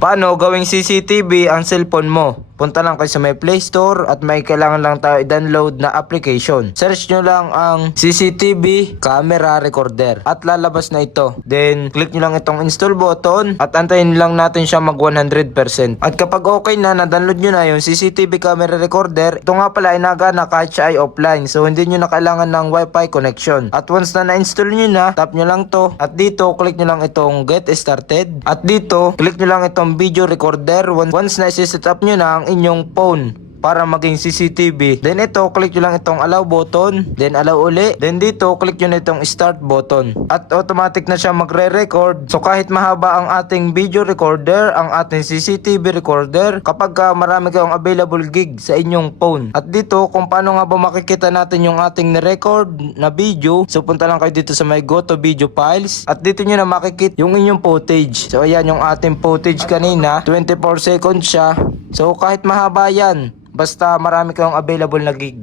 Paano gawing CCTV ang cellphone mo? Punta lang kayo sa may Play Store at may kailangan lang tayo i-download na application. Search nyo lang ang CCTV Camera Recorder at lalabas na ito. Then, click nyo lang itong install button at antayin lang natin siya mag 100%. At kapag okay na, na-download nyo na yung CCTV Camera Recorder, ito nga pala ay nagana kahit siya ay offline. So, hindi nyo na kailangan ng Wi-Fi connection. At once na na-install nyo na, tap nyo lang to. At dito, click nyo lang itong Get Started. At dito, click nyo lang itong Video Recorder. Once na isi-set up nyo na ang inyong phone para maging CCTV. Then ito, click nyo lang itong allow button. Then allow uli. Then dito, click nyo na itong start button. At automatic na siya magre-record. So kahit mahaba ang ating video recorder, ang ating CCTV recorder, kapag marami kayong available gig sa inyong phone. At dito, kung paano nga ba makikita natin yung ating na-record na video, so punta lang kayo dito sa may go to video files. At dito nyo na makikita yung inyong footage. So ayan yung ating footage kanina. 24 seconds siya. So kahit mahaba yan, basta marami kayong available na gig.